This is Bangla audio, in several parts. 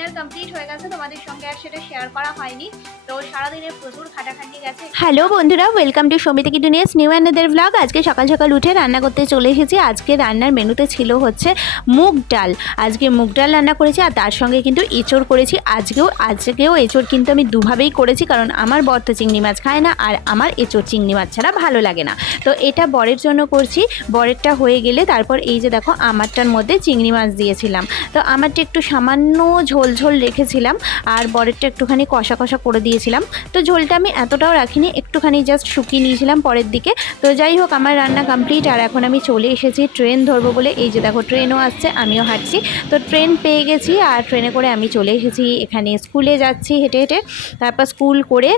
ডিনার কমপ্লিট হয়ে গেছে, তোমাদের সঙ্গে আর সেটা শেয়ার করা হয়নি। তো সারাদিনের প্রচুর খাটাখাটনি গেছে। হ্যালো বন্ধুরা, ওয়েলকাম টু সমিতি কিডুনিয়াস নিউ অ্যান্ডার ব্লগ। আজকে সকাল সকাল উঠে রান্না করতে চলে এসেছি। আজকে রান্নার মেনুতে ছিল হচ্ছে মুগ ডাল। আজকে মুগ ডাল রান্না করেছি আর তার সঙ্গে কিন্তু এঁচড় করেছি। আজকেও এঁচড় কিন্তু আমি দুভাবেই করেছি, কারণ আমার বর তো চিংড়ি মাছ খায় না, আর আমার এঁচড় চিংড়ি মাছ ছাড়া ভালো লাগে না। তো এটা বরের জন্য করছি। বরেরটা হয়ে গেলে তারপর এই যে দেখো আমারটার মধ্যে চিংড়ি মাছ দিয়েছিলাম। তো আমারটা একটু সামান্য ঝোল ঝোল রেখেছিলাম, আর বরেরটা একটুখানি কষা কষা করে দিয়েছিলাম। তো ঝোলটা আমি এতটাও রাখিনি, একটুখানি জাস্ট শুকিয়ে নিয়েছিলাম পরের দিকে। তো যাই হোক, আমার রান্না কমপ্লিট। আর এখন আমি চলে এসেছি ট্রেন ধরবো বলে। এই যে দেখো ট্রেনও আসছে, আমিও হাঁটছি। তো ট্রেন পেয়ে গেছি, আর ট্রেনে করে আমি চলে এসেছি এখানে স্কুলে যাচ্ছি হেঁটে হেঁটে। তারপর স্কুল করে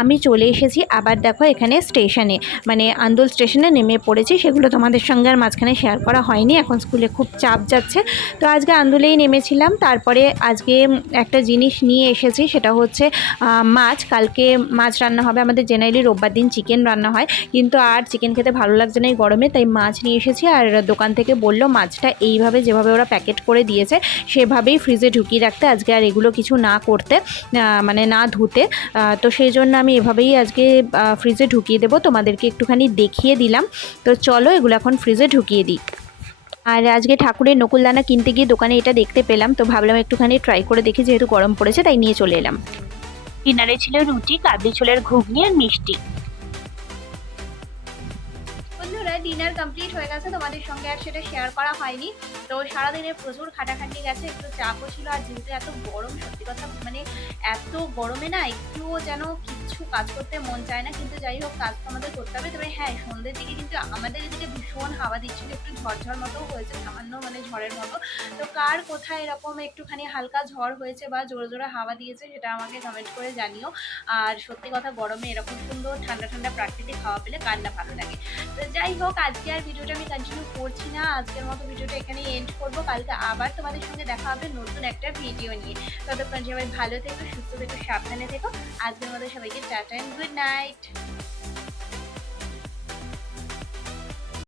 আমি চলে এসেছি আবার দেখো এখানে স্টেশনে, মানে আন্দোল স্টেশনে নেমে পড়েছি। সেগুলো তোমাদের সঙ্গে আর মাঝখানে শেয়ার করা হয়নি, এখন স্কুলে খুব চাপ যাচ্ছে। তো আজকে আন্দোলেই নেমেছিলাম। তারপরে আজকে একটা জিনিস নিয়ে এসেছি, সেটা হচ্ছে মাছ। কালকে মাছ রান্না হবে আমাদের। জেনারেলি রোববার দিন চিকেন রান্না হয়, কিন্তু আর চিকেন খেতে ভালো লাগছে না এই গরমে, তাই মাছ নিয়ে এসেছি। আর দোকান থেকে বললো মাছটা এইভাবে যেভাবে ওরা প্যাকেট করে দিয়েছে সেভাবেই ফ্রিজে ঢুকিয়ে রাখতে, আজকে আর এগুলো কিছু না করতে, মানে না ধুতে। তো সেই জন্য আমি এভাবেই আজকে ফ্রিজে ঢুকিয়ে দেবো। তোমাদেরকে একটুখানি দেখিয়ে দিলাম। তো চলো এগুলো এখন ফ্রিজে ঢুকিয়ে দিই। আর আজকে ঠাকুরের নকুলদানা কিনতে গিয়ে দোকানে এটা দেখতে পেলাম, তো ভাবলাম একটুখানি ট্রাই করে দেখি, যেহেতু গরম পড়েছে তাই নিয়ে চলে এলাম। ডিনারে ছিল রুটি, কাবলি ছোলার ঘুগনি আর মিষ্টি। বন্ধুরা ডিনার কমপ্লিট হয়ে গেছে, তোমাদের সঙ্গে আর সেটা শেয়ার করা হয়নি। তো সারাদিনে প্রচুর খাটাখাটনি গেছে, একটু চাপও ছিল। আর যেহেতু এত গরম, সত্যি কথা মানে এত গরমে না একটুও যেন কিচ্ছু কাজ করতে মন চায় না। কিন্তু যাই হোক, কাজ তো আমাদের করতে হবে। তবে হ্যাঁ, সন্ধ্যের দিকে কিন্তু আমাদের এদিকে ভীষণ হাওয়া দিচ্ছিল, একটু ঝড়ঝড় মতো হয়েছে, সামান্য মানে ঝড়ের মতো। তো কার কোথায় এরকম একটুখানি হালকা ঝড় হয়েছে বা জোরে জোরে হাওয়া দিয়েছে সেটা আমাকে কমেন্ট করে জানিও। আর সত্যি কথা, গরমে এরকম সুন্দর ঠান্ডা ঠান্ডা প্রাকৃতিক হাওয়া পেলে কার না ভালো লাগে। তো যাই হোক, আজকে আর ভিডিওটা আমি কন্টিনিউ করছি না। আজকের মতো ভিডিওটা এখানে এন্ড করবো। কালকে আবার তোমাদের সঙ্গে দেখা হবে নতুন একটা ভিডিও নিয়ে। ততক্ষণ সবাই ভালো থেকো, সুস্থ থেকো, সাবধানে থেকো। আজকের মতো সবাইকে টাটা এন্ড গুড নাইট।